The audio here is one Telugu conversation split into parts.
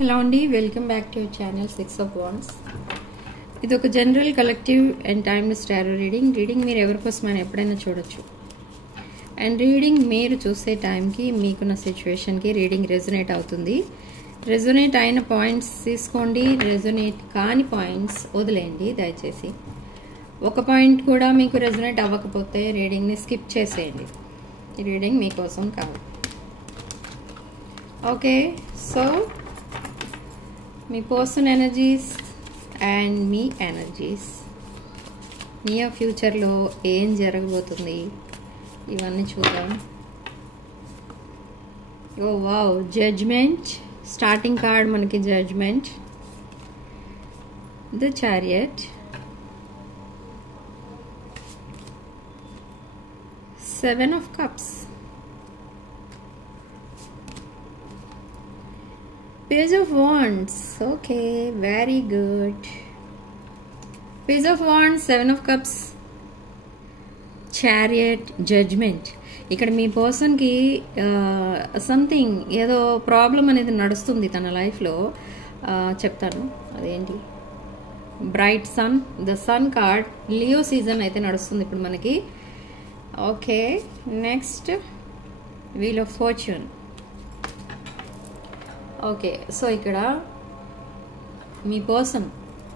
హలో అండి, welcome back to your channel 6 of Wands. ఇది ఒక general collective and timeless tarot reading మీరు ఎవరి కోసమైనా ఎప్పుడైనా చూడొచ్చు. అండ్ రీడింగ్ మీరు చూసే టైంకి మీకున్న సిచ్యువేషన్కి రీడింగ్ రెజొనేట్ అవుతుంది. రెజొనేట్ అయిన పాయింట్స్ తీసుకోండి, రెజొనేట్ కాని పాయింట్స్ వదిలేయండి దయచేసి. ఒక పాయింట్ కూడా మీకు రెజొనేట్ అవ్వకపోతే రీడింగ్ని స్కిప్ చేసేయండి. ఈ రీడింగ్ మీకోసం కాదు. ఓకే, సో మీ పర్సన్ ఎనర్జీస్ అండ్ మీ ఎనర్జీస్ నియర్ ఫ్యూచర్లో ఏం జరగబోతుంది ఇవన్నీ చూద్దాం. Oh wow, judgment. Starting card మనకి judgment, the chariot, 7 of Cups, Page of Wands. Okay, very good. Page of Wands, 7 of Cups, Chariot, Judgment. ఇక్కడ మీ పర్సన్కి సంథింగ్ ఏదో ప్రాబ్లం అనేది నడుస్తుంది తన లైఫ్లో. చెప్తాను అదేంటి. Bright sun, the sun card. Leo season అయితే నడుస్తుంది ఇప్పుడు మనకి. Okay, next wheel of fortune. Okay, so ఇక్కడ మీ పర్సన్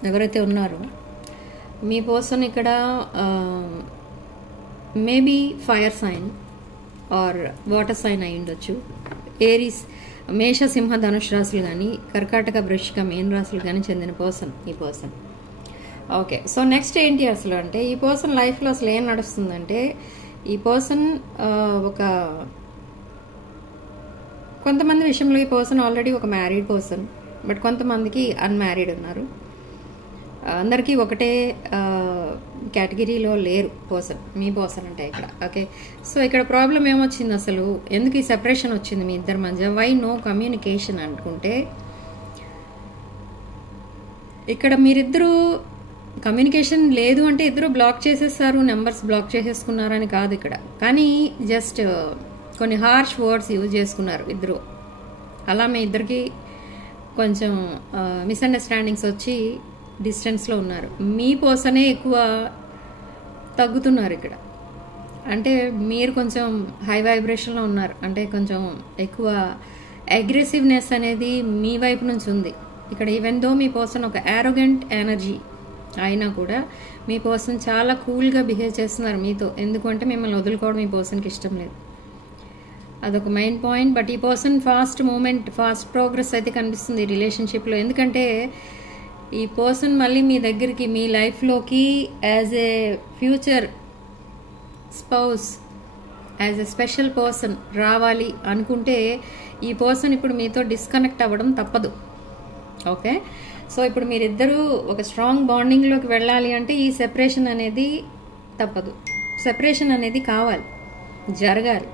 ఎవరైతే ఉన్నారో మీ పర్సన్ ఇక్కడ maybe fire sign or water sign అయి ఉండొచ్చు. ఏరీస్, మేష, సింహ, ధనుష్ రాశులు కానీ, కర్కాటక, వృశ్చిక, మీన రాశులు కానీ చెందిన పర్సన్ ఈ పర్సన్. ఓకే, సో నెక్స్ట్ ఏంటి అసలు అంటే ఈ పర్సన్ లైఫ్లో అసలు ఏం నడుస్తుందంటే ఈ పర్సన్ ఒక కొంతమంది విషయంలో ఈ పర్సన్ ఆల్రెడీ ఒక మ్యారీడ్ పర్సన్, బట్ కొంతమందికి అన్మ్యారీడ్ ఉన్నారు. అందరికీ ఒకటే కేటగిరీలో లేరు పర్సన్, మీ పర్సన్ అంటే ఇక్కడ. ఓకే, సో ఇక్కడ ప్రాబ్లం ఏమొచ్చింది అసలు, ఎందుకు ఈ సెపరేషన్ వచ్చింది మీ ఇద్దరి మధ్య, వై నో కమ్యూనికేషన్ అనుకుంటే ఇక్కడ మీరిద్దరూ కమ్యూనికేషన్ లేదు అంటే ఇద్దరు బ్లాక్ చేసేస్తారు, నెంబర్స్ బ్లాక్ చేసేసుకున్నారని కాదు ఇక్కడ. కానీ జస్ట్ కొన్ని హార్ష్ వర్డ్స్ యూజ్ చేసుకున్నారు ఇద్దరు. అలా మీ ఇద్దరికి కొంచెం మిస్అండర్స్టాండింగ్స్ వచ్చి డిస్టెన్స్లో ఉన్నారు. మీ పర్సనే ఎక్కువ తగ్గుతున్నారు ఇక్కడ. అంటే మీరు కొంచెం హై వైబ్రేషన్లో ఉన్నారు, అంటే కొంచెం ఎక్కువ అగ్రెసివ్నెస్ అనేది మీ వైపు నుంచి ఉంది ఇక్కడ. ఈవెన్ దో మీ పర్సన్ ఒక యారోగెంట్ ఎనర్జీ అయినా కూడా మీ పర్సన్ చాలా కూల్గా బిహేవ్ చేస్తున్నారు మీతో. ఎందుకంటే మిమ్మల్ని వదులుకోవడం మీ పర్సన్కి ఇష్టం లేదు, అదొక మెయిన్ పాయింట్. బట్ ఈ person fast moment, fast progress అయితే కనిపిస్తుంది ఈ రిలేషన్షిప్లో. ఎందుకంటే ఈ పర్సన్ మళ్ళీ మీ దగ్గరికి, మీ లైఫ్లోకి as a future spouse, as a special person రావాలి అనుకుంటే ఈ పర్సన్ ఇప్పుడు మీతో డిస్కనెక్ట్ అవ్వడం తప్పదు. ఓకే, సో ఇప్పుడు మీరిద్దరూ ఒక స్ట్రాంగ్ బాండింగ్లోకి వెళ్ళాలి అంటే ఈ సెపరేషన్ అనేది తప్పదు. సెపరేషన్ అనేది కావాలి, జరగాలి.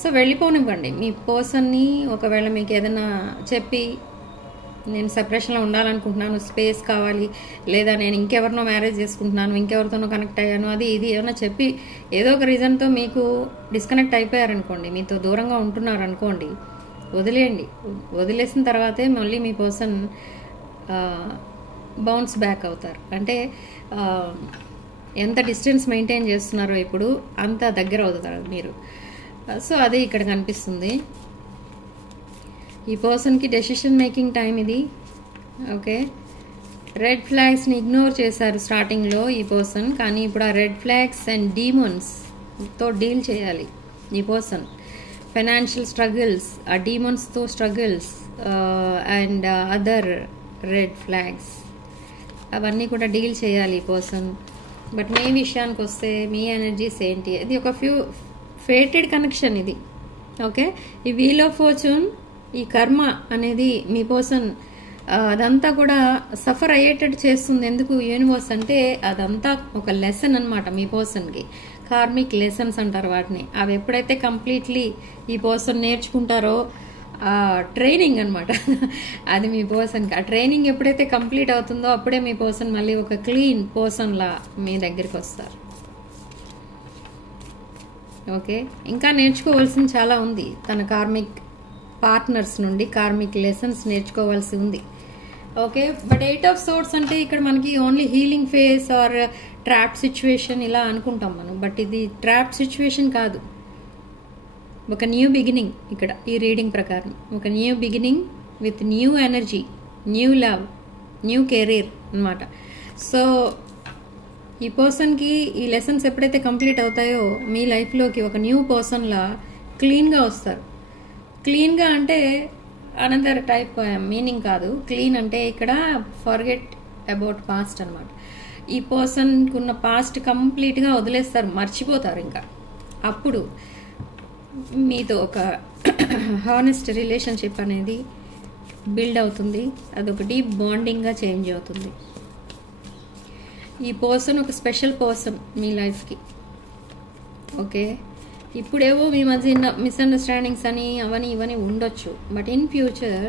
సో వెళ్ళిపోనివ్వండి మీ పర్సన్ని. ఒకవేళ మీకు ఏదైనా చెప్పి నేను సెపరేషన్లో ఉండాలనుకుంటున్నాను, స్పేస్ కావాలి, లేదా నేను ఇంకెవరినో మ్యారేజ్ చేసుకుంటున్నాను, ఇంకెవరితోనో కనెక్ట్ అయ్యాను, అది ఇది ఏమైనా చెప్పి ఏదో ఒక రీజన్తో మీకు డిస్కనెక్ట్ అయిపోయారనుకోండి, మీతో దూరంగా ఉంటున్నారనుకోండి, వదిలేయండి. వదిలేసిన తర్వాతే మళ్ళీ మీ పర్సన్ బౌన్స్ బ్యాక్ అవుతారు. అంటే ఎంత డిస్టెన్స్ మెయింటైన్ చేస్తున్నారో ఇప్పుడు అంత దగ్గర అవుతారు మీరు. సో అది ఇక్కడ కనిపిస్తుంది. ఈ పర్సన్కి డెసిషన్ మేకింగ్ టైం ఇది. ఓకే, రెడ్ ఫ్లాగ్స్ని ఇగ్నోర్ చేశారు స్టార్టింగ్లో ఈ పర్సన్, కానీ ఇప్పుడు ఆ రెడ్ ఫ్లాగ్స్ అండ్ డీమన్స్తో డీల్ చేయాలి ఈ పర్సన్. ఫైనాన్షియల్ స్ట్రగుల్స్, ఆ డీమన్స్తో struggles and other red flags అవన్నీ కూడా డీల్ చేయాలి ఈ పర్సన్. బట్ మీ విషయానికి వస్తే మీ ఎనర్జీస్ ఏంటి, ఇది ఒక ఫేటెడ్ కనెక్షన్ ఇది. ఓకే, ఈ వీల్ ఆఫ్ ఫార్చ్యూన్, ఈ కర్మ అనేది మీ పర్సన్ అదంతా కూడా సఫర్ అయ్యేటట్టు చేస్తుంది. ఎందుకు యూనివర్స్ అంటే అదంతా ఒక లెసన్ అనమాట మీ పర్సన్కి. కార్మిక్ లెసన్స్ అంటారు వాటిని. అవి ఎప్పుడైతే కంప్లీట్లీ ఈ పర్సన్ నేర్చుకుంటారో ట్రైనింగ్ అనమాట అది మీ పర్సన్కి. ఆ ట్రైనింగ్ ఎప్పుడైతే కంప్లీట్ అవుతుందో అప్పుడే మీ పర్సన్ మళ్ళీ ఒక క్లీన్ పర్సన్లా మీ దగ్గరికి వస్తారు. ఓకే, ఇంకా నేర్చుకోవాల్సింది చాలా ఉంది తన కార్మిక్ పార్ట్నర్స్ నుండి కార్మిక్ లెసన్స్ నేర్చుకోవాల్సి ఉంది. ఓకే, బట్ 8 ఆఫ్ సోర్డ్స్ అంటే ఇక్కడ మనకి only healing phase or trap situation ఇలా అనుకుంటాం మనం, బట్ ఇది ట్రాప్ సిచ్యువేషన్ కాదు, ఒక న్యూ బిగినింగ్. ఇక్కడ ఈ రీడింగ్ ప్రకారం ఒక new beginning with new energy, new love, new career అన్నమాట. సో ఈ పర్సన్కి ఈ లెసన్స్ ఎప్పుడైతే కంప్లీట్ అవుతాయో మీ లైఫ్లోకి ఒక న్యూ పర్సన్లా క్లీన్గా వస్తారు. క్లీన్గా అంటే అనదర్ టైప్ మీనింగ్ కాదు. క్లీన్ అంటే ఇక్కడ ఫర్గెట్ అబౌట్ పాస్ట్ అనమాట. ఈ పర్సన్కి ఉన్న పాస్ట్ కంప్లీట్గా వదిలేస్తారు, మర్చిపోతారు. ఇంకా అప్పుడు మీతో ఒక హానెస్ట్ రిలేషన్షిప్ అనేది బిల్డ్ అవుతుంది. అదొక డీప్ బాండింగ్గా చేంజ్ అవుతుంది. ఈ పర్సన్ ఒక స్పెషల్ పర్సన్ మీ లైఫ్కి. ఓకే, ఇప్పుడేవో మీ మధ్య మిస్అండర్స్టాండింగ్స్ అని అవని ఇవని ఉండొచ్చు, బట్ ఇన్ ఫ్యూచర్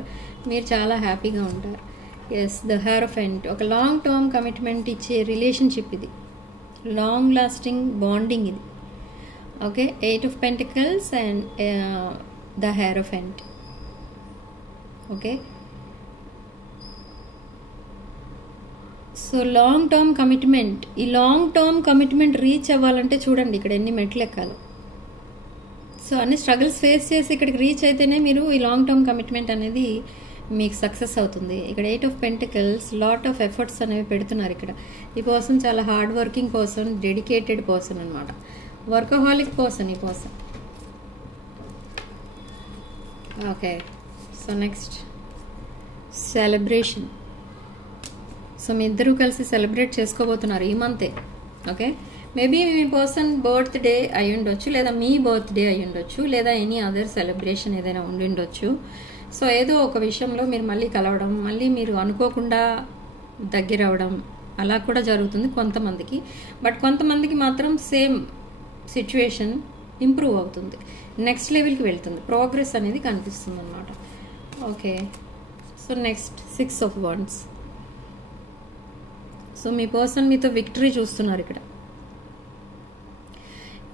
మీరు చాలా హ్యాపీగా ఉంటారు. ఎస్, ద హెరోఫెంట్ ఒక లాంగ్ టర్మ్ కమిట్మెంట్ ఇచ్చే రిలేషన్షిప్ ఇది, లాంగ్ లాస్టింగ్ బాండింగ్ ఇది. Okay, 8 of pentacles and the hierophant. Okay, so long term commitment. ఈ లాంగ్ టర్మ్ కమిట్మెంట్ రీచ్ అవ్వాలంటే చూడండి ఇక్కడ ఎన్ని మెట్లు ఎక్కాలి. సో అన్ని స్ట్రగుల్స్ ఫేస్ చేసి ఇక్కడికి రీచ్ అయితేనే మీరు ఈ లాంగ్ టర్మ్ కమిట్మెంట్ అనేది మీకు సక్సెస్ అవుతుంది. ఇక్కడ 8 of pentacles lot of efforts అనేవి పెడుతున్నారు ఇక్కడ. ఈ పర్సన్ చాలా hard working person, dedicated person అనమాట, వర్కహాలిక్ పర్సన్ ఈ person. Okay, so next celebration. So మీ ఇద్దరూ కలిసి సెలబ్రేట్ చేసుకోబోతున్నారు ఈ మంతే. ఓకే, మేబీ మీ పర్సన్ బర్త్డే అయి ఉండొచ్చు, లేదా మీ బర్త్డే అయి ఉండొచ్చు, లేదా ఎనీ అదర్ సెలబ్రేషన్ ఏదైనా ఉండి ఉండొచ్చు. సో ఏదో ఒక విషయంలో మీరు మళ్ళీ కలవడం, మళ్ళీ మీరు అనుకోకుండా దగ్గర అవడం అలా కూడా జరుగుతుంది కొంతమందికి. బట్ కొంతమందికి మాత్రం సేమ్ సిచ్యువేషన్ ఇంప్రూవ్ అవుతుంది, నెక్స్ట్ లెవెల్కి వెళ్తుంది, ప్రోగ్రెస్ అనేది కనిపిస్తుంది అన్నమాట. Okay, so next 6 of wands. So మీ పర్సన్ మీతో విక్టరీ చూస్తున్నారు ఇక్కడ.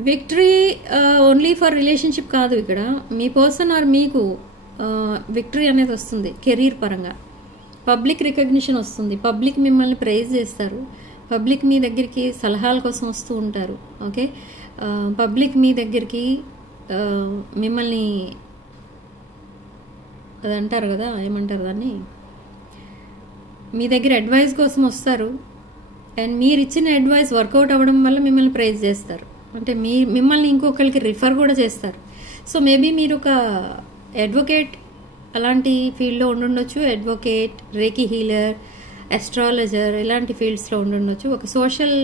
విక్టరీ ఓన్లీ ఫర్ రిలేషన్షిప్ కాదు, ఇక్కడ మీ పర్సన్ ఆర్ మీకు విక్టరీ అనేది వస్తుంది కెరీర్ పరంగా. పబ్లిక్ రికగ్నిషన్ వస్తుంది, పబ్లిక్ మిమ్మల్ని ప్రైజ్ చేస్తారు, పబ్లిక్ మీ దగ్గరికి సలహాల కోసం వస్తూ ఉంటారు. ఓకే, పబ్లిక్ మీ దగ్గరికి మిమ్మల్ని అది అంటారు కదా, ఏమంటారు దాన్ని, మీ దగ్గర అడ్వైస్ కోసం వస్తారు. అండ్ మీరు ఇచ్చిన అడ్వైస్ వర్కౌట్ అవ్వడం వల్ల మిమ్మల్ని ప్రైజ్ చేస్తారు, అంటే మిమ్మల్ని ఇంకొకరికి రిఫర్ కూడా చేస్తారు. సో మేబీ మీరు ఒక అడ్వకేట్ అలాంటి ఫీల్డ్లో ఉండుండొచ్చు, అడ్వకేట్, రేకి హీలర్, అస్ట్రాలజర్ ఇలాంటి ఫీల్డ్స్లో ఉండుండొచ్చు. ఒక సోషల్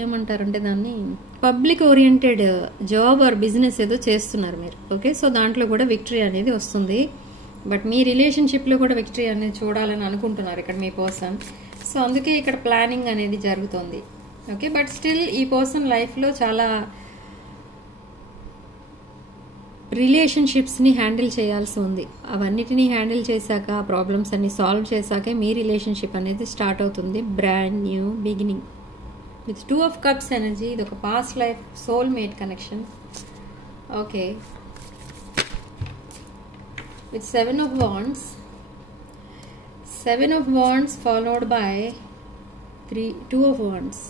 ఏమంటారంటే దాన్ని public oriented job or business ఏదో చేస్తున్నారు మీరు. ఓకే, సో దాంట్లో కూడా విక్టరీ అనేది వస్తుంది. బట్ మీ రిలేషన్షిప్లో కూడా విక్టరీ అనేది చూడాలని అనుకుంటున్నారు ఇక్కడ మీ పర్సన్. సో అందుకే ఇక్కడ ప్లానింగ్ అనేది జరుగుతుంది. ఓకే, బట్ స్టిల్ ఈ పర్సన్ లైఫ్లో చాలా రిలేషన్షిప్స్ని హ్యాండిల్ చేయాల్సి ఉంది. అవన్నిటినీ హ్యాండిల్ చేశాక, ప్రాబ్లమ్స్ అన్ని సాల్వ్ చేశాకే మీ రిలేషన్షిప్ అనేది స్టార్ట్ అవుతుంది, brand new beginning. With 2 of cups energy, ఇది ఒక past life soul mate connection. Okay, with 7 of wands. 7 of wands followed by 2 of wands.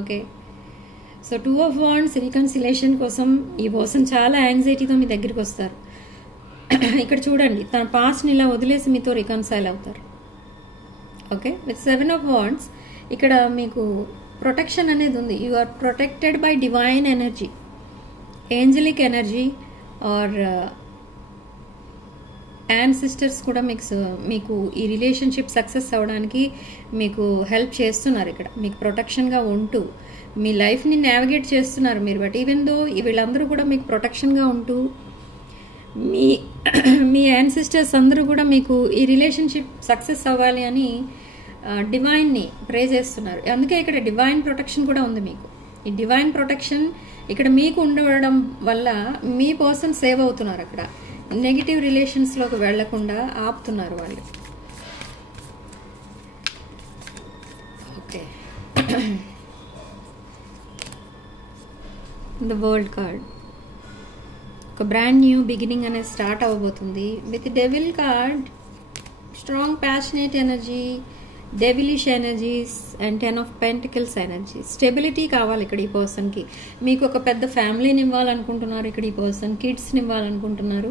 Okay, so 2 of wands reconciliation కోసం ఈ పర్సన్ చాలా యాంగ్జైటీతో మీ దగ్గరికి వస్తారు. ఇక్కడ చూడండి, తన పాస్ట్ని ఇలా వదిలేసి మీతో రికన్సైల్ అవుతారు. ఓకే, విత్ 7 ఆఫ్ వాండ్స్ ఇక్కడ మీకు ప్రొటెక్షన్ అనేది ఉంది. You are protected by divine energy, angelic energy or ancestors కూడా మీకు ఈ రిలేషన్షిప్ సక్సెస్ అవ్వడానికి మీకు హెల్ప్ చేస్తున్నారు. ఇక్కడ మీకు ప్రొటెక్షన్గా ఉంటూ మీ లైఫ్ని నావిగేట్ చేస్తున్నారు మీరు. బట్ ఈవెన్ దో వీళ్ళందరూ కూడా మీకు ప్రొటెక్షన్గా ఉంటూ మీ యాన్సిస్టర్స్ అందరూ కూడా మీకు ఈ రిలేషన్షిప్ సక్సెస్ అవ్వాలి అని డివైన్ని ప్రే చేస్తున్నారు. అందుకే ఇక్కడ డివైన్ ప్రొటెక్షన్ కూడా ఉంది మీకు. ఈ డివైన్ ప్రొటెక్షన్ ఇక్కడ మీకు ఉండడం వల్ల మీ పర్సన్ సేవ్ అవుతున్నారు. అక్కడ నెగిటివ్ రిలేషన్స్లోకి వెళ్లకుండా ఆపుతున్నారు వాళ్ళు. Okay, the world card. ఒక బ్రాండ్ న్యూ బిగినింగ్ అనేది స్టార్ట్ అవ్వబోతుంది. With devil card, strong passionate energy, devilish energies and 10 of Pentacles energy. Stability కావాలి ఇక్కడ ఈ పర్సన్కి. మీకు ఒక పెద్ద ఫ్యామిలీని ఇవ్వాలనుకుంటున్నారు ఇక్కడ ఈ పర్సన్, కిడ్స్ని ఇవ్వాలనుకుంటున్నారు.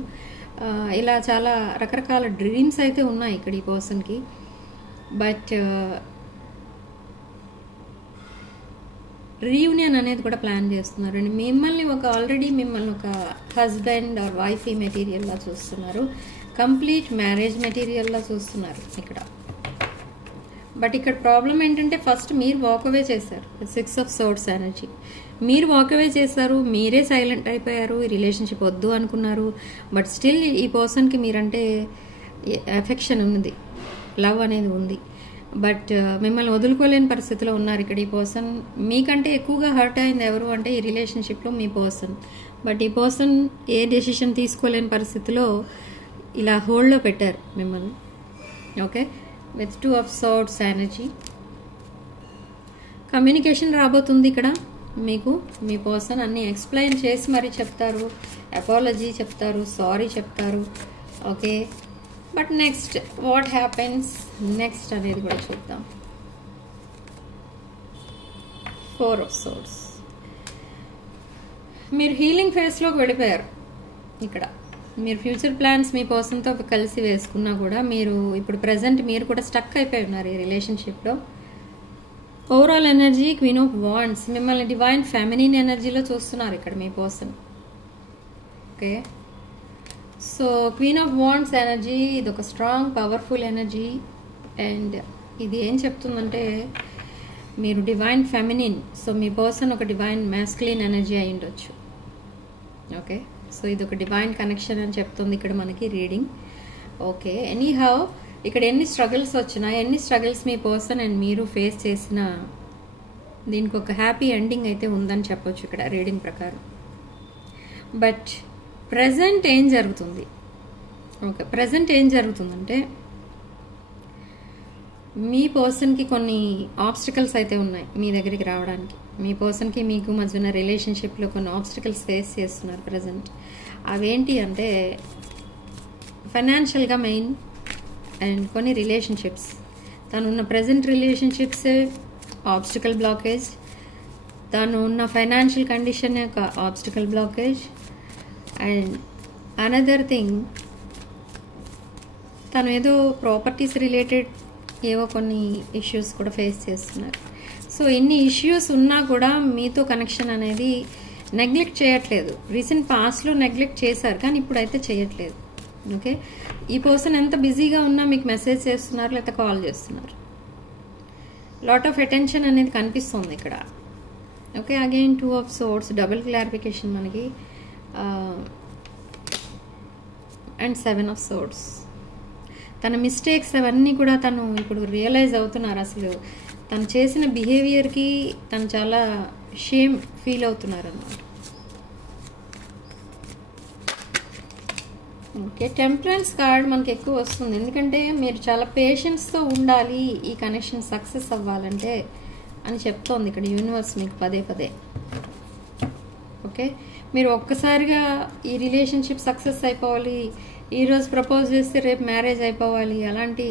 ఇలా చాలా రకరకాల డ్రీమ్స్ అయితే ఉన్నాయి ఇక్కడ ఈ పర్సన్కి. బట్ రీయూనియన్ అనేది కూడా ప్లాన్ చేస్తున్నారు అండి. మిమ్మల్ని ఆల్రెడీ మిమ్మల్ని ఒక హస్బెండ్ ఆర్ వైఫ్ మెటీరియల్లా చూస్తున్నారు, కంప్లీట్ మ్యారేజ్ మెటీరియల్లా చూస్తున్నారు ఇక్కడ. బట్ ఇక్కడ ప్రాబ్లం ఏంటంటే ఫస్ట్ మీరు వాకవే చేశారు. 6 of Swords ఎనర్జీ. మీరు వాకవే చేశారు, మీరే సైలెంట్ అయిపోయారు, ఈ రిలేషన్షిప్ వద్దు అనుకున్నారు. బట్ స్టిల్ ఈ పర్సన్కి మీరంటే ఎఫెక్షన్ ఉంది, లవ్ అనేది ఉంది. బట్ మిమ్మల్ని వదులుకోలేని పరిస్థితిలో ఉన్నారు ఇక్కడ ఈ పర్సన్. మీకంటే ఎక్కువగా హర్ట్ అయింది ఎవరు అంటే ఈ రిలేషన్షిప్లో మీ పర్సన్. బట్ ఈ పర్సన్ ఏ డెసిషన్ తీసుకోలేని పరిస్థితిలో ఇలా హోల్డ్లో పెట్టారు మిమ్మల్ని. Okay, with 2 of Swords energy. Communication రాబోతుంది ఇక్కడ మీకు. మీ పర్సన్ అన్ని ఎక్స్ప్లెయిన్ చేసి మరీ చెప్తారు, అపాలజీ చెప్తారు, సారీ చెప్తారు. Okay, but next what happens next అనేది కూడా చూద్దాం. 4 of Swords. మీరు హీలింగ్ ఫేస్లోకి వెళ్ళిపోయారు ఇక్కడ. మీరు ఫ్యూచర్ ప్లాన్స్ మీ పర్సన్తో కలిసి వేసుకున్నా కూడా మీరు ఇప్పుడు ప్రజెంట్ మీరు కూడా స్టక్ అయిపోయి ఉన్నారు ఈ రిలేషన్షిప్లో. Overall energy queen of wands. మిమ్మల్ని డివైన్ ఫెమినిన్ ఎనర్జీలో చూస్తున్నారు ఇక్కడ మీ person. Okay, so queen of wands energy ఇది ఒక స్ట్రాంగ్ పవర్ఫుల్ ఎనర్జీ. అండ్ ఇది ఏం చెప్తుందంటే మీరు డివైన్ ఫెమినిన్, సో మీ పర్సన్ ఒక డివైన్ మ్యాస్కులిన్ ఎనర్జీ అయి ఉండొచ్చు. ఓకే, సో ఇది ఒక డివైన్ కనెక్షన్ అని చెప్తుంది ఇక్కడ మనకి రీడింగ్. ఓకే, ఎనీహౌ ఇక్కడ ఎన్ని స్ట్రగుల్స్ వచ్చినా, ఎన్ని స్ట్రగుల్స్ మీ పర్సన్ అండ్ మీరు ఫేస్ చేసినా దీనికి ఒక హ్యాపీ ఎండింగ్ అయితే ఉందని చెప్పొచ్చు ఇక్కడ రీడింగ్ ప్రకారం. బట్ ప్రజెంట్ ఏం జరుగుతుంది? ఓకే, ప్రజెంట్ ఏం జరుగుతుందంటే మీ పర్సన్కి కొన్ని ఆబ్స్టికల్స్ అయితే ఉన్నాయి మీ దగ్గరికి రావడానికి. మీ పర్సన్కి మీకు మధ్యన రిలేషన్షిప్లో కొన్ని ఆబ్స్టికల్స్ ఫేస్ చేస్తున్నారు ప్రజెంట్. అవేంటి అంటే ఫైనాన్షియల్గా మెయిన్, అండ్ కొన్ని రిలేషన్షిప్స్. తను ఉన్న ప్రజెంట్ రిలేషన్షిప్సే ఆబ్స్టికల్ బ్లాకేజ్, తను ఉన్న ఫైనాన్షియల్ కండిషన్ యొక్క obstacle blockage. And another thing, తను ఏదో ప్రాపర్టీస్ రిలేటెడ్ ఏవో కొన్ని ఇష్యూస్ కూడా ఫేస్ చేస్తున్నారు. సో ఇన్ని ఇష్యూస్ ఉన్నా కూడా మీతో కనెక్షన్ అనేది నెగ్లెక్ట్ చేయట్లేదు. రీసెంట్ పాస్ట్లో నెగ్లెక్ట్ చేశారు కానీ ఇప్పుడైతే చేయట్లేదు. ఓకే, ఈ పర్సన్ ఎంత బిజీగా ఉన్నా మీకు మెసేజ్ చేస్తున్నారు లేకపోతే కాల్ చేస్తున్నారు. లాట్ ఆఫ్ అటెన్షన్ అనేది కనిపిస్తుంది ఇక్కడ. Okay, again 2 of Swords, double clarification మనకి. And 7 of Swords. తన మిస్టేక్స్ అవన్నీ కూడా తను ఇప్పుడు రియలైజ్ అవుతున్నారు. అసలు తను చేసిన బిహేవియర్కి తను చాలా షేమ్ ఫీల్ అవుతున్నారు అన్నమాట. ఓకే, టెంపరెన్స్ కార్డ్ మనకి ఎక్కువ వస్తుంది ఎందుకంటే మీరు చాలా పేషెన్స్తో ఉండాలి ఈ కనెక్షన్ సక్సెస్ అవ్వాలంటే అని చెప్తోంది ఇక్కడ యూనివర్స్ మీకు పదే పదే. ఓకే, మీరు ఒక్కసారిగా ఈ రిలేషన్షిప్ సక్సెస్ అయిపోవాలి, ఈరోజు ప్రపోజ్ చేస్తే రేపు మ్యారేజ్ అయిపోవాలి, అలాంటి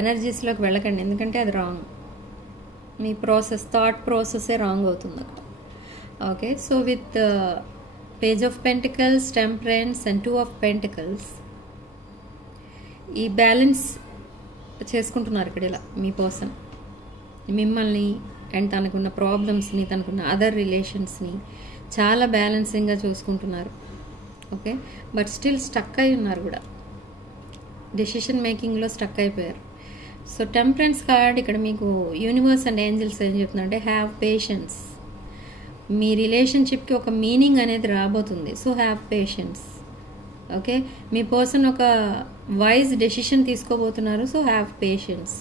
ఎనర్జీస్లోకి వెళ్ళకండి. ఎందుకంటే అది రాంగ్. మీ ప్రాసెస్, థాట్ ప్రాసెసే రాంగ్ అవుతుంది అక్కడ. Okay, so with Page of Pentacles, Temperance and 2 of Pentacles, ఈ బ్యాలెన్స్ చేసుకుంటున్నారు ఇక్కడ ఇలా మీ పర్సన్. మిమ్మల్ని అండ్ తనకున్న ప్రాబ్లమ్స్ని, తనకున్న అదర్ రిలేషన్స్ని చాలా బ్యాలెన్సింగ్గా చూసుకుంటున్నారు. ఓకే, బట్ స్టిల్ స్టక్ అయి ఉన్నారు కూడా, డెసిషన్ మేకింగ్లో స్టక్ అయిపోయారు. సో టెంపరెన్స్ కార్డ్ ఇక్కడ మీకు యూనివర్స్ అండ్ ఏంజల్స్ ఏం చెప్తున్నారంటే హ్యావ్ పేషెన్స్. మీ రిలేషన్షిప్కి ఒక మీనింగ్ అనేది రాబోతుంది. So have patience. ఓకే, మీ పర్సన్ ఒక వైజ్ డెసిషన్ తీసుకోబోతున్నారు. So have patience.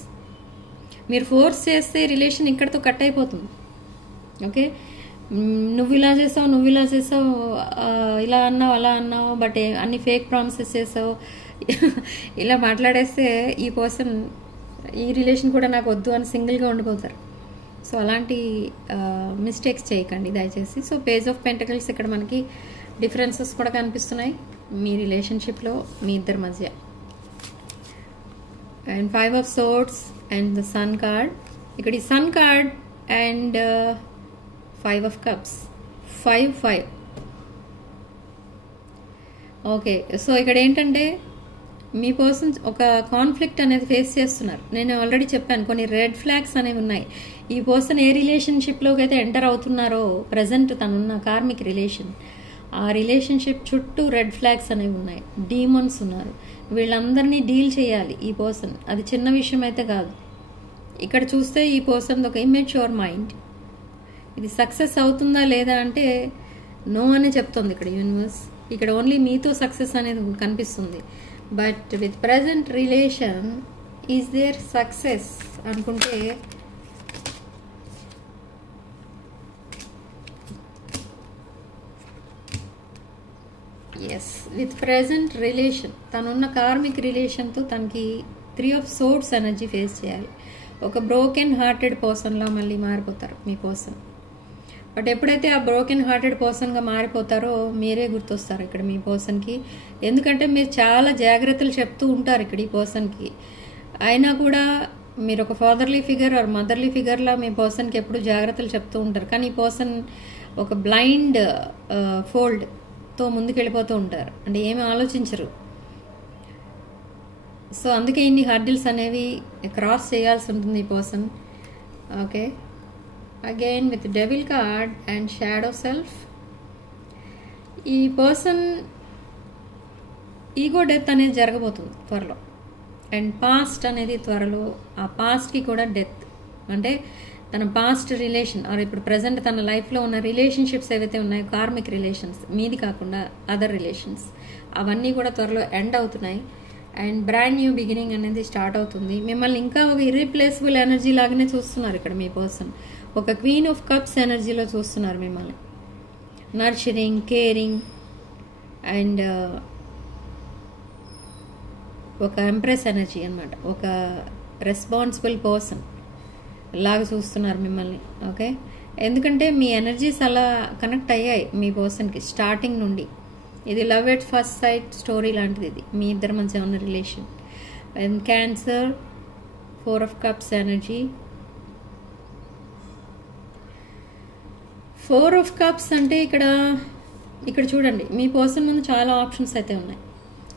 మీరు ఫోర్స్ చేస్తే రిలేషన్ ఇక్కడితో కట్ అయిపోతుంది. ఓకే, నువ్వు ఇలా చేసావు, ఇలా అన్నావు, అలా అన్నావు, బట్ అన్ని ఫేక్ ప్రామిసెస్ చేసావు, ఇలా మాట్లాడేస్తే ఈ పర్సన్ ఈ రిలేషన్ కూడా నాకు వద్దు అని సింగిల్గా ఉండిపోతారు. సో అలాంటి మిస్టేక్స్ చేయకండి దయచేసి. సో పేజ్ ఆఫ్ పెంటకల్స్ ఇక్కడ మనకి డిఫరెన్సెస్ కూడా కనిపిస్తున్నాయి మీ రిలేషన్షిప్లో మీ ఇద్దరి మధ్య. And 5 of swords and the sun card. ఇక్కడ ఈ sun card and 5 of cups, 5. Okay, so ఇక్కడ ఏంటంటే మీ పర్సన్ ఒక కాన్ఫ్లిక్ట్ అనేది ఫేస్ చేస్తున్నారు. నేను ఆల్రెడీ చెప్పాను కొన్ని రెడ్ ఫ్లాగ్స్ అనేవి ఉన్నాయి. ఈ పర్సన్ ఏ రిలేషన్షిప్లోకి అయితే ఎంటర్ అవుతున్నారో ప్రజెంట్ తనున్న కార్మిక్ రిలేషన్, ఆ రిలేషన్షిప్ చుట్టూ రెడ్ ఫ్లాగ్స్ అనేవి ఉన్నాయి. డీమన్స్ ఉన్నారు. వీళ్ళందరినీ డీల్ చేయాలి ఈ పర్సన్. అది చిన్న విషయం అయితే కాదు. ఇక్కడ చూస్తే ఈ పర్సన్ ఒక ఇమ్మెచ్యూర్ మైండ్. ఇది సక్సెస్ అవుతుందా లేదా అంటే నో అని చెప్తుంది ఇక్కడ యూనివర్స్. ఇక్కడ ఓన్లీ మీతో సక్సెస్ అనేది కనిపిస్తుంది. But with present relation is there success అనుకుంటే ఎస్, విత్ ప్రజెంట్ రిలేషన్ తనున్న కార్మిక్ రిలేషన్తో తనకి 3 of swords ఎనర్జీ ఫేస్ చేయాలి. ఒక బ్రోకెన్ హార్టెడ్ పర్సన్లా మళ్ళీ మారిపోతారు మీ పర్సన్. బట్ ఎప్పుడైతే ఆ బ్రోకెన్ హార్టెడ్ పర్సన్గా మారిపోతారో మీరే గుర్తొస్తారు ఇక్కడ మీ పర్సన్కి. ఎందుకంటే మీరు చాలా జాగ్రత్తలు చెప్తూ ఉంటారు ఇక్కడ ఈ పర్సన్కి. అయినా కూడా మీరు ఒక ఫాదర్లీ ఫిగర్ ఆర్ మదర్లీ ఫిగర్లా మీ పర్సన్కి ఎప్పుడు జాగ్రత్తలు చెప్తూ ఉంటారు. కానీ ఈ పర్సన్ ఒక బ్లైండ్ ఫోల్డ్తో ముందుకెళ్ళిపోతూ ఉంటారు. అంటే ఏమి ఆలోచించరు. సో అందుకే ఇన్ని హర్డిల్స్ అనేవి క్రాస్ చేయాల్సి ఉంటుంది ఈ person. Okay, again with devil card and shadow self. ఈ పర్సన్ ఈగో డెత్ అనేది జరగబోతుంది త్వరలో. అండ్ పాస్ట్ అనేది త్వరలో, ఆ పాస్ట్కి కూడా డెత్. అంటే తన పాస్ట్ రిలేషన్ ఆర్ ఇప్పుడు ప్రజెంట్ తన లైఫ్లో ఉన్న రిలేషన్షిప్స్ ఏవైతే ఉన్నాయో కార్మిక్ రిలేషన్స్, మీది కాకుండా అదర్ రిలేషన్స్, అవన్నీ కూడా త్వరలో ఎండ్ అవుతున్నాయి. అండ్ బ్రాండ్ న్యూ బిగినింగ్ అనేది స్టార్ట్ అవుతుంది. మిమ్మల్ని ఇంకా ఒక ఇర్రిప్లేసబుల్ ఎనర్జీ లాగానే చూస్తున్నారు ఇక్కడ మీ పర్సన్. ఒక క్వీన్ ఆఫ్ కప్స్ ఎనర్జీలో చూస్తున్నారు మిమ్మల్ని. నర్చరింగ్, కేరింగ్ అండ్ ఒక ఎంప్రెస్ ఎనర్జీ అన్నమాట. ఒక రెస్పాన్సిబుల్ పర్సన్ లాగా చూస్తున్నారు మిమ్మల్ని. ఓకే, ఎందుకంటే మీ ఎనర్జీస్ అలా కనెక్ట్ అయ్యాయి మీ పర్సన్కి స్టార్టింగ్ నుండి. ఇది love at first sight story లాంటిది ఇది మీ ఇద్దరి మధ్య ఉన్న relation. And cancer, 4 of cups energy. 4 of cups అంటే ఇక్కడ చూడండి మీ పర్సన్ ముందు చాలా ఆప్షన్స్ అయితే ఉన్నాయి.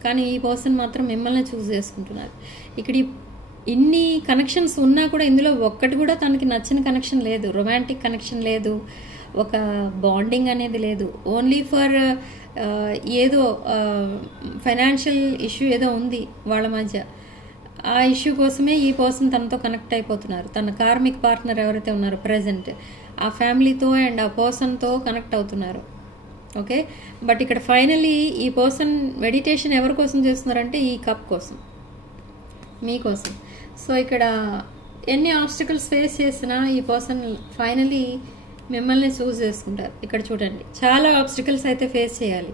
కానీ ఈ పర్సన్ మాత్రం మిమ్మల్ని చూస్ చేసుకుంటున్నారు. ఇక్కడ ఇన్ని కనెక్షన్స్ ఉన్నా కూడా ఇందులో ఒక్కటి కూడా తనకి నచ్చిన కనెక్షన్ లేదు. రొమాంటిక్ కనెక్షన్ లేదు, ఒక బాండింగ్ అనేది లేదు. ఓన్లీ ఫర్ ఏదో ఫైనాన్షియల్ ఇష్యూ ఏదో ఉంది వాళ్ళ మధ్య. ఆ ఇష్యూ కోసమే ఈ పర్సన్ తనతో కనెక్ట్ అయిపోతున్నారు. తన కార్మిక్ పార్ట్నర్ ఎవరైతే ఉన్నారో ప్రజెంట్ ఆ ఫ్యామిలీతో అండ్ ఆ పర్సన్తో కనెక్ట్ అవుతున్నారు. ఓకే, బట్ ఇక్కడ ఫైనలీ ఈ పర్సన్ మెడిటేషన్ ఎవరి కోసం చేస్తున్నారంటే ఈ కప్ కోసం, మీకోసం. సో ఇక్కడ ఎన్ని ఆబ్స్టికల్స్ ఫేస్ చేసినా ఈ పర్సన్ ఫైనలీ మిమ్మల్ని చూస్ చేసుకుంటారు. ఇక్కడ చూడండి చాలా ఆబ్స్టికల్స్ అయితే ఫేస్ చేయాలి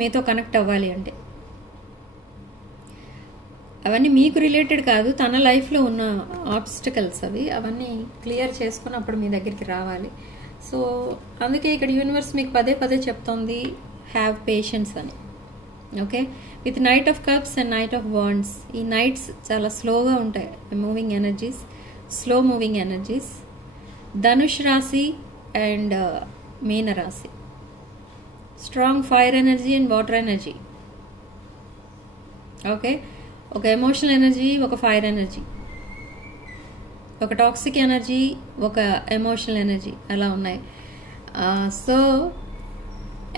మీతో కనెక్ట్ అవ్వాలి అంటే. అవన్నీ మీకు రిలేటెడ్ కాదు, తన లైఫ్లో ఉన్న ఆబ్స్టికల్స్ అవన్నీ క్లియర్ చేసుకుని అప్పుడు మీ దగ్గరికి రావాలి. సో అందుకే ఇక్కడ యూనివర్స్ మీకు పదే చెప్తోంది హ్యావ్ పేషెన్స్ అని. Okay, with knight of cups and knight of wands. ఈ నైట్స్ చాలా స్లోగా ఉంటాయి, moving energies, slow moving energies. Dhanush రాశి అండ్ మీన రాశి. Strong fire energy and water energy. Okay, ఒక ఎమోషనల్ ఎనర్జీ, ఒక ఫైర్ ఎనర్జీ, ఒక టాక్సిక్ ఎనర్జీ, ఒక ఎమోషనల్ ఎనర్జీ అలా ఉన్నాయి. సో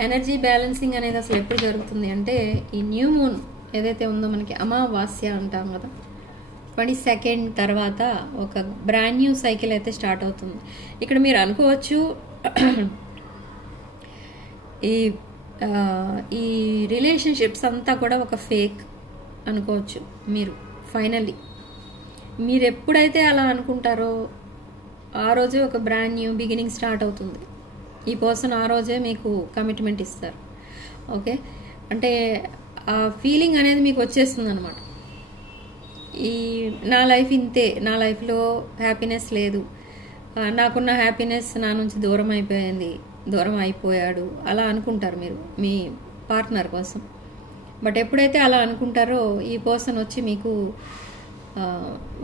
ఎనర్జీ బ్యాలెన్సింగ్ అనేది అసలు ఎప్పుడు జరుగుతుంది అంటే ఈ న్యూ మూన్ ఏదైతే ఉందో మనకి అమావాస్య అంటాం కదా, 22nd తర్వాత ఒక బ్రాండ్ న్యూ సైకిల్ అయితే స్టార్ట్ అవుతుంది. ఇక్కడ మీరు అనుకోవచ్చు ఈ రిలేషన్షిప్స్ అంతా కూడా ఒక ఫేక్ అనుకోవచ్చు మీరు. ఫైనల్లీ మీరు ఎప్పుడైతే అలా అనుకుంటారో ఆ రోజే ఒక బ్రాండ్ న్యూ బిగినింగ్ స్టార్ట్ అవుతుంది. ఈ పర్సన్ ఆ రోజే మీకు కమిట్మెంట్ ఇస్తారు. ఓకే, అంటే ఆ ఫీలింగ్ అనేది మీకు వచ్చేస్తుంది అనమాట. నా లైఫ్ ఇంతే, నా లైఫ్లో హ్యాపీనెస్ లేదు, నాకున్న హ్యాపీనెస్ నా నుంచి దూరం అయిపోయాడు అలా అనుకుంటారు మీరు మీ పార్ట్నర్ కోసం. బట్ ఎప్పుడైతే అలా అనుకుంటారో ఈ పర్సన్ వచ్చి మీకు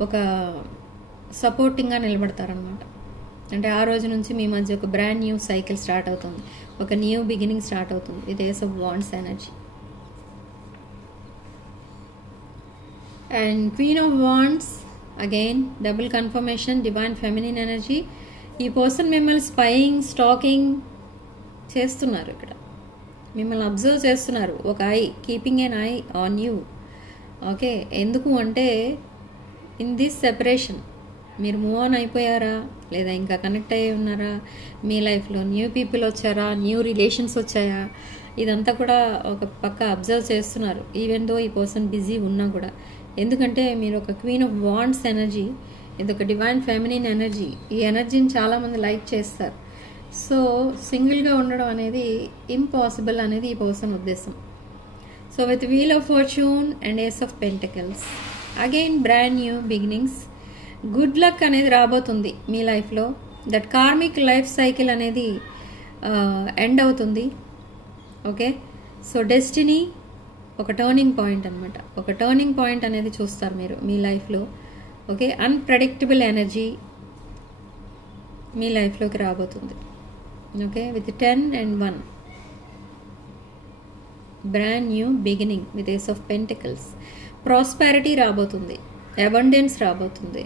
ఒక సపోర్టింగ్గా నిలబడతారనమాట. అంటే ఆ రోజు నుంచి మీ మధ్య ఒక బ్రాండ్ న్యూ సైకిల్ స్టార్ట్ అవుతుంది, ఒక న్యూ బిగినింగ్ స్టార్ట్ అవుతుంది with ace of wands energy. And queen of wands again double confirmation, divine feminine energy. ఈ పర్సన్ మిమ్మల్ని స్పైయింగ్, స్టాకింగ్ చేస్తున్నారు, ఇక్కడ మిమ్మల్ని అబ్జర్వ్ చేస్తున్నారు. ఒక eye, keeping an eye on you. Okay, ఎందుకు అంటే ఇన్ దిస్ సెపరేషన్ మీరు మూవ్ ఆన్ అయిపోయారా లేదా ఇంకా కనెక్ట్ అయ్యి ఉన్నారా, మీ లైఫ్లో న్యూ పీపుల్ వచ్చారా, న్యూ రిలేషన్స్ వచ్చాయా, ఇదంతా కూడా ఒక పక్క అబ్జర్వ్ చేస్తున్నారు. ఈవెన్ దో ఈ పర్సన్ బిజీ ఉన్నా కూడా, ఎందుకంటే మీరు ఒక క్వీన్ ఆఫ్ వాండ్స్ ఎనర్జీ, ఇది ఒక డివైన్ ఫెమినిన్ ఎనర్జీ. ఈ ఎనర్జీని చాలామంది లైక్ చేస్తారు. సో సింగిల్గా ఉండడం అనేది ఇంపాసిబుల్ అనేది ఈ పర్సన్ ఉద్దేశం. So with wheel of fortune and ace of pentacles again brand new beginnings, good luck అనేది రాబోతుంది మీ లైఫ్లో. దట్ కార్మిక్ లైఫ్ సైకిల్ అనేది ఎండ్ అవుతుంది. ఓకే, సో డెస్టినీ ఒక టర్నింగ్ పాయింట్ అనమాట. ఒక టర్నింగ్ పాయింట్ అనేది చూస్తారు మీరు మీ లైఫ్లో. ఓకే, అన్ప్రెడిక్టబుల్ ఎనర్జీ మీ లైఫ్లోకి రాబోతుంది. Okay, with 10 and 1 brand new beginning with ace of pentacles. Prosperity రాబోతుంది, అబండెన్స్ రాబోతుంది.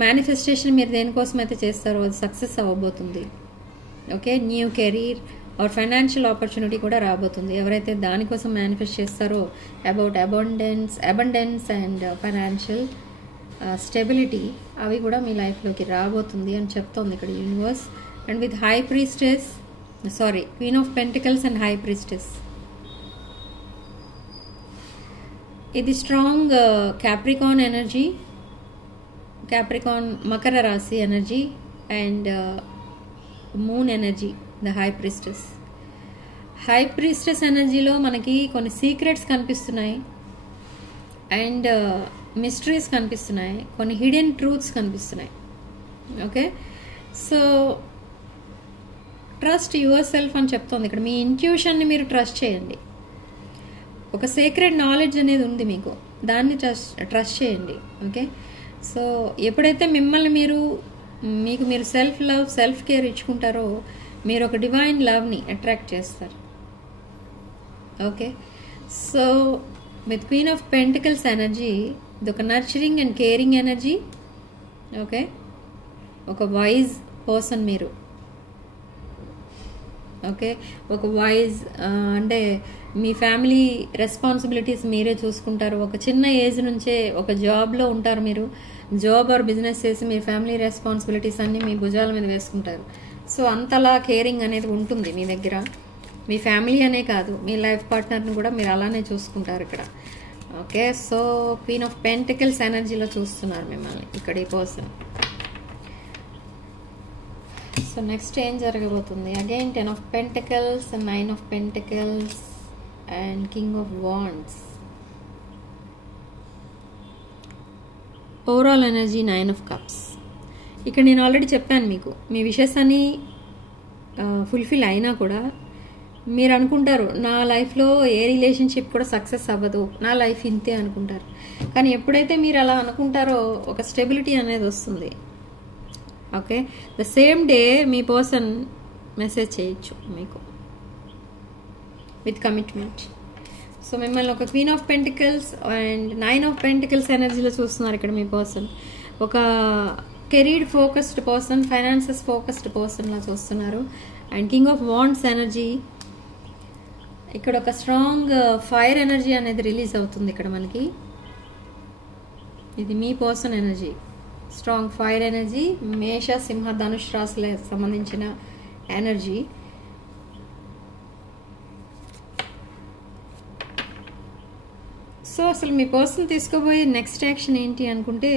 మేనిఫెస్టేషన్ మీరు దేనికోసం అయితే చేస్తారో అది సక్సెస్ అవ్వబోతుంది. Okay, new career or financial opportunity కూడా రాబోతుంది. ఎవరైతే దానికోసం మేనిఫెస్ట్ చేస్తారో about abundance and financial stability, అవి కూడా మీ లైఫ్లోకి రాబోతుంది అని చెప్తోంది ఇక్కడ universe. And with high priestess, queen of pentacles and high priestess. ఇది strong Capricorn energy, Capricorn Makar రాశి energy and moon energy, the high priestess. High priestess ఎనర్జీలో మనకి కొన్ని సీక్రెట్స్ కనిపిస్తున్నాయి అండ్ మిస్టరీస్ కనిపిస్తున్నాయి, కొన్ని హిడెన్ ట్రూత్స్ కనిపిస్తున్నాయి. Okay, so trust yourself అని చెప్తోంది ఇక్కడ. మీ ఇంట్యూషన్ని మీరు ట్రస్ట్ చేయండి. ఒక సీక్రెట్ నాలెడ్జ్ అనేది ఉంది మీకు, దాన్ని ట్రస్ట్ చేయండి. ఓకే, సో ఎప్పుడైతే మిమ్మల్ని మీరు సెల్ఫ్ లవ్, సెల్ఫ్ కేర్ ఇచ్చుకుంటారో మీరు ఒక డివైన్ లవ్ని అట్రాక్ట్ చేస్తారు. Okay, so with queen of pentacles energy, ఇది ఒక nurturing and caring energy. Okay, ఒక వైజ్ పర్సన్ మీరు. ఓకే, ఒక వైజ్ అంటే మీ ఫ్యామిలీ రెస్పాన్సిబిలిటీస్ మీరే చూసుకుంటారు. ఒక చిన్న ఏజ్ నుంచే ఒక జాబ్లో ఉంటారు మీరు. జాబ్ ఆర్ బిజినెస్ చేసి మీ ఫ్యామిలీ రెస్పాన్సిబిలిటీస్ అన్నీ మీ భుజాల మీద వేసుకుంటారు. సో అంతలా కేరింగ్ అనేది ఉంటుంది మీ దగ్గర. మీ ఫ్యామిలీ అనే కాదు, మీ లైఫ్ పార్ట్నర్ని కూడా మీరు అలానే చూసుకుంటారు ఇక్కడ. Okay, so queen of pentacles ఎనర్జీలో చూస్తున్నారు మిమ్మల్ని ఇక్కడ ఈ పర్సన్. సో నెక్స్ట్ ఏం జరగబోతుంది? Again 10 of Pentacles and 9 of Pentacles and King of Wands. Overall energy 9 of Cups. ఇక్కడ నేను ఆల్రెడీ చెప్పాను మీకు, మీ విషెస్ అని ఫుల్ఫిల్ అయినా కూడా మీరు అనుకుంటారు నా లైఫ్లో ఏ రిలేషన్షిప్ కూడా సక్సెస్ అవ్వదు, నా లైఫ్ ఇంతే అనుకుంటారు. కానీ ఎప్పుడైతే మీరు అలా అనుకుంటారో ఒక స్టెబిలిటీ అనేది వస్తుంది. ఓకే, ద సేమ్ డే మీ పర్సన్ మెసేజ్ చేయొచ్చు మీకు విత్ కమిట్మెంట్. సో మిమ్మల్ని ఒక queen of pentacles and 9 of Pentacles ఎనర్జీలో చూస్తున్నారు ఇక్కడ మీ పర్సన్. ఒక career focused person, finances focused పర్సన్లా చూస్తున్నారు. And king of wands energy, ఇక్కడ ఒక స్ట్రాంగ్ ఫైర్ ఎనర్జీ అనేది రిలీజ్ అవుతుంది ఇక్కడ మనకి. ఇది మీ person energy, strong fire energy, మేష, సింహ, ధనుష్ రాశులకు సంబంధించిన ఎనర్జీ. సో అసలు మీ పర్సన్ తీసుకోబోయే నెక్స్ట్ యాక్షన్ ఏంటి అనుకుంటే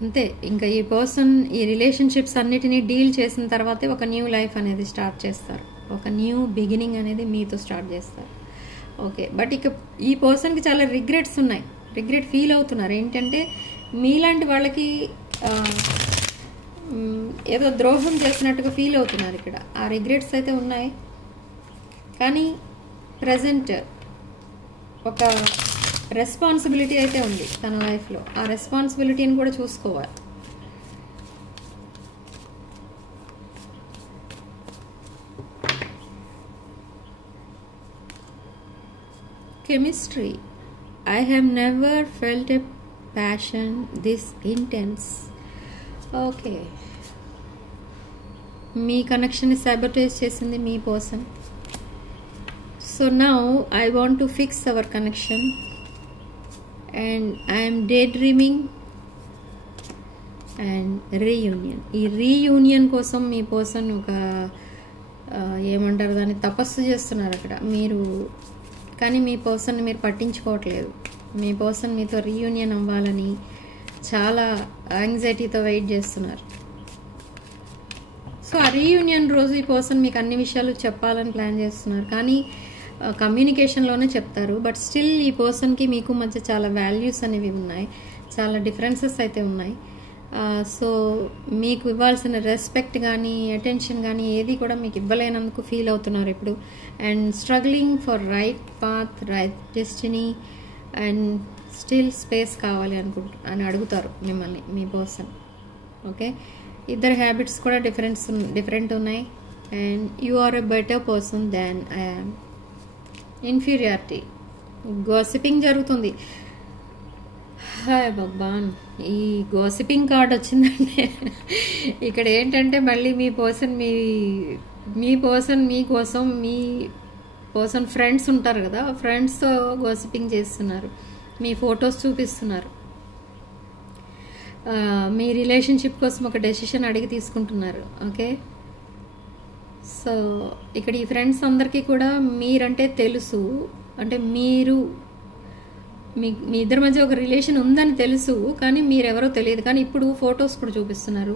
అంతే. ఇంకా ఈ పర్సన్ ఈ రిలేషన్షిప్స్ అన్నిటినీ డీల్ చేసిన తర్వాతే ఒక న్యూ లైఫ్ అనేది స్టార్ట్ చేస్తారు, ఒక న్యూ బిగినింగ్ అనేది మీతో స్టార్ట్ చేస్తారు. ఓకే, బట్ ఇక ఈ పర్సన్కి చాలా రిగ్రెట్స్ ఉన్నాయి, రిగ్రెట్ ఫీల్ అవుతున్నారు. ఏంటంటే మీలాంటి వాళ్ళకి ఏదో ద్రోహం చేసినట్టుగా ఫీల్ అవుతున్నారు ఇక్కడ. ఆ రిగ్రెట్స్ అయితే ఉన్నాయి, కానీ ప్రజెంట్ ఒక రెస్పాన్సిబిలిటీ అయితే ఉంది తన లైఫ్లో. ఆ రెస్పాన్సిబిలిటీని కూడా చూసుకోవాలి. Chemistry. I have never felt a passion this intense. Okay. మీ కనెక్షన్ని సాబోటేజ్ చేసింది మీ person. So now I want to fix our connection and I'm daydreaming and reunion. ఈ రీయూనియన్ కోసం మీ పర్సన్ ఒక ఏమంటారు దాన్ని, తపస్సు చేస్తున్నారు అక్కడ మీరు. కానీ మీ పర్సన్ మీరు పట్టించుకోవట్లేదు. మీ పర్సన్ మీతో రీయూనియన్ అవ్వాలని చాలా యాంగ్జైటీతో వెయిట్ చేస్తున్నారు. సో ఆ రీయూనియన్ రోజు ఈ పర్సన్ మీకు అన్ని విషయాలు చెప్పాలని ప్లాన్ చేస్తున్నారు, కానీ కమ్యూనికేషన్లోనే చెప్తారు. బట్ స్టిల్ ఈ పర్సన్కి మీకు మధ్య చాలా వాల్యూస్ అనేవి ఉన్నాయి, చాలా డిఫరెన్సెస్ అయితే ఉన్నాయి. సో మీకు ఇవ్వాల్సిన రెస్పెక్ట్ కానీ అటెన్షన్ కానీ ఏది కూడా మీకు ఇవ్వలేనందుకు ఫీల్ అవుతున్నారు ఇప్పుడు. And struggling for right path, right destiny, and still space కావాలి అని అడుగుతారు మిమ్మల్ని మీ పర్సన్. ఓకే, ఇద్దరు హ్యాబిట్స్ కూడా డిఫరెంట్ ఉన్నాయి. And you are a better person than I am. Inferiority, gossiping జరుగుతుంది. హాయ్ భగవాన్, ఈ గాసిపింగ్ కార్డ్ వచ్చిందంటే ఇక్కడ ఏంటంటే మళ్ళీ మీ పర్సన్ మీకోసం మీ పర్సన్ ఫ్రెండ్స్ ఉంటారు కదా, ఫ్రెండ్స్తో గాసిపింగ్ చేస్తున్నారు, మీ ఫొటోస్ చూపిస్తున్నారు, మీ రిలేషన్షిప్ కోసం ఒక డెసిషన్ అడిగి తీసుకుంటున్నారు. ఓకే, సో ఇక్కడ ఈ ఫ్రెండ్స్ అందరికీ కూడా మీరంటే తెలుసు, అంటే మీ ఇద్దరి మధ్య ఒక రిలేషన్ ఉందని తెలుసు, కానీ మీరెవరో తెలియదు. కానీ ఇప్పుడు ఫొటోస్ కూడా చూపిస్తున్నారు,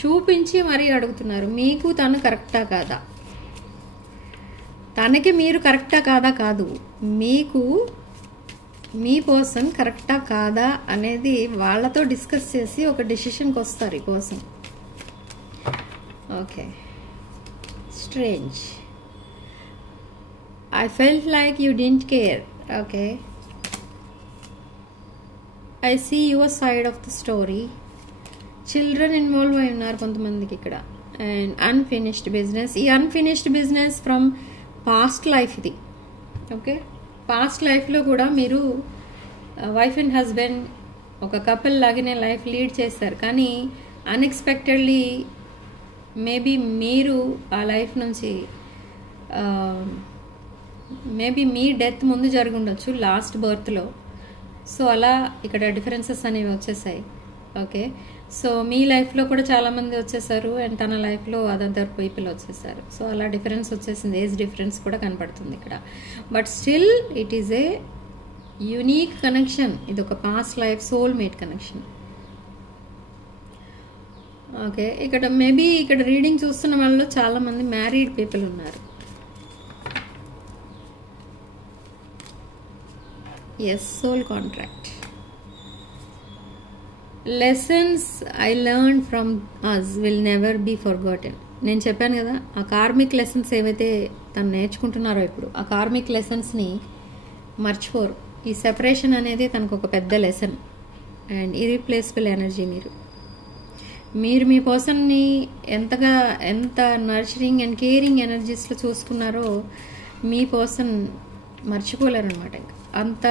చూపించి మరీ అడుగుతున్నారు మీకు తను కరెక్టా కాదా. తనకి మీరు కరెక్టా కాదా కాదు, మీకు మీ పర్సన్ కరెక్టా కాదా అనేది వాళ్ళతో డిస్కస్ చేసి ఒక డెసిషన్కి వస్తారు ఈ person. Okay, strange. I felt like you didn't care. Okay, I see your side of the story. Children involve అయి ఉన్నారు కొంతమందికి ఇక్కడ. And unfinished business. ఈ unfinished business from past life ఇది. ఓకే, పాస్ట్ లైఫ్లో కూడా మీరు వైఫ్ అండ్ హస్బెండ్ ఒక కపుల్ లాగానే లైఫ్ లీడ్ చేస్తారు, కానీ అన్ఎక్స్పెక్టెడ్లీ మేబీ మీరు ఆ లైఫ్ నుంచి మేబీ మీ డెత్ ముందు జరిగి ఉండొచ్చు లాస్ట్ బర్త్లో. సో అలా ఇక్కడ డిఫరెన్సెస్ అనేవి వచ్చేసాయి. ఓకే, సో మీ లైఫ్లో కూడా చాలామంది వచ్చేసారు అండ్ తన లైఫ్లో అదర్ పీపుల్ వచ్చేసారు. సో అలా డిఫరెన్స్ వచ్చేసింది, ఏజ్ డిఫరెన్స్ కూడా కనపడుతుంది ఇక్కడ. But still it is a unique connection. ఇది ఒక past life soulmate connection. Okay, ఇక్కడ మేబీ ఇక్కడ రీడింగ్ చూస్తున్న వాళ్ళలో చాలామంది మ్యారీడ్ పీపుల్ ఉన్నారు. Yes, soul contract. Lessons I learn from us will never be forgotten. నేను చెప్పాను కదా, ఆ కార్మిక్ లెసన్స్ ఏవైతే తను నేర్చుకుంటున్నారో ఇప్పుడు, ఆ కార్మిక్ లెసన్స్ని మర్చిపోరు. ఈ సెపరేషన్ అనేది తనకు ఒక పెద్ద లెసన్. And irreplaceable energy. మీరు మీ పర్సన్ని ఎంత నర్చరింగ్ అండ్ కేరింగ్ ఎనర్జీస్లో చూసుకున్నారో మీ పర్సన్ మర్చిపోలేరు అనమాట. అంత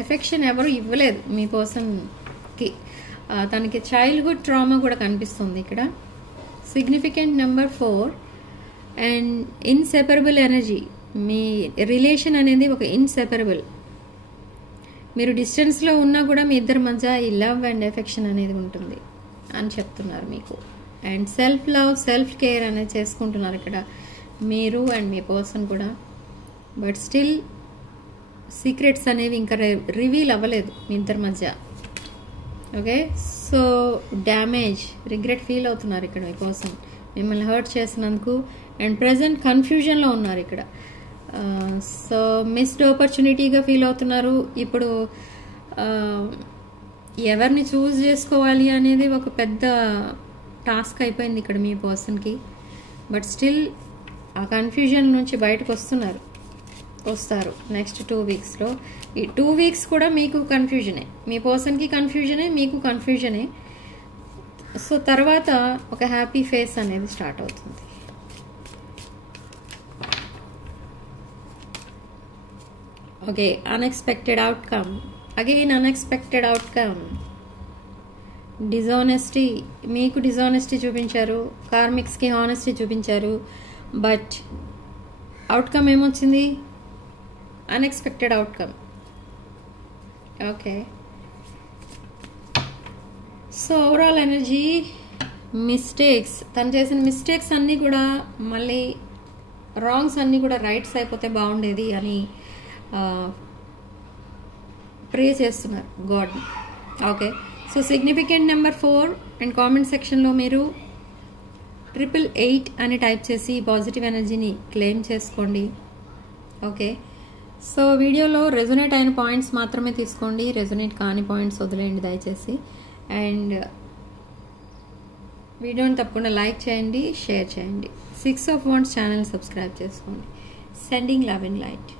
ఎఫెక్షన్ ఎవరు ఇవ్వలేదు మీ పర్సన్కి. తనకి చైల్డ్హుడ్ ట్రామా కూడా కనిపిస్తుంది ఇక్కడ. Significant number 4 and inseparable energy. Me relation అనేది ఒక ఇన్సెపరబుల్. మీరు డిస్టెన్స్లో ఉన్నా కూడా మీ ఇద్దరి మధ్య ఈ లవ్ అండ్ ఎఫెక్షన్ అనేది ఉంటుంది అని చెప్తున్నారు మీకు. And self love, self care అనేది చేసుకుంటున్నారు ఇక్కడ మీరు అండ్ మీ పర్సన్ కూడా. బట్ స్టిల్ సీక్రెట్స్ అనేవి ఇంకా రివీల్ అవ్వలేదు మీ ఇద్దరి మధ్య. Okay, so damage, regret feel అవుతున్నారు ఇక్కడ మీ పర్సన్ మిమ్మల్ని హర్ట్ చేసినందుకు. అండ్ ప్రజెంట్ కన్ఫ్యూజన్లో ఉన్నారు ఇక్కడ. సో మిస్డ్ ఆపర్చునిటీగా ఫీల్ అవుతున్నారు. ఇప్పుడు ఎవరిని చూస్ చేసుకోవాలి అనేది ఒక పెద్ద టాస్క్ అయిపోయింది ఇక్కడ మీ పర్సన్కి. బట్ స్టిల్ ఆ కన్ఫ్యూజన్ నుంచి బయటకు వస్తారు నెక్స్ట్ 2 వీక్స్లో. ఈ 2 వీక్స్ కూడా మీకు కన్ఫ్యూజనే, మీ పర్సన్కి కన్ఫ్యూజనే, మీకు కన్ఫ్యూజనే. సో తర్వాత ఒక హ్యాపీ ఫేస్ అనేది స్టార్ట్ అవుతుంది. Okay, unexpected outcome, again unexpected outcome. Dishonesty, మీకు డిజానెస్టీ చూపించారు, కార్మిక్స్కి హానెస్టీ చూపించారు. బట్ అవుట్కమ్ ఏమొచ్చింది? Unexpected outcome. Okay, so overall energy mistakes, తను చేసిన మిస్టేక్స్ అన్నీ కూడా మళ్ళీ రాంగ్స్ అన్నీ కూడా రైట్స్ అయిపోతే బాగుండేది అని ప్రే చేస్తున్నారు గాడ్ని. Okay, so significant number 4 and comment సెక్షన్లో మీరు 888 అని టైప్ చేసి పాజిటివ్ ఎనర్జీని క్లెయిమ్ చేసుకోండి. ఓకే, సో వీడియోలో రెజొనేట్ అయిన పాయింట్స్ మాత్రమే తీసుకోండి, రెజొనేట్ కాని పాయింట్స్ వదిలేయండి దయచేసి. అండ్ వీడియోని తప్పకుండా లైక్ చేయండి, షేర్ చేయండి. 6 of Wands ఛానల్ సబ్స్క్రైబ్ చేసుకోండి. Sending love and light.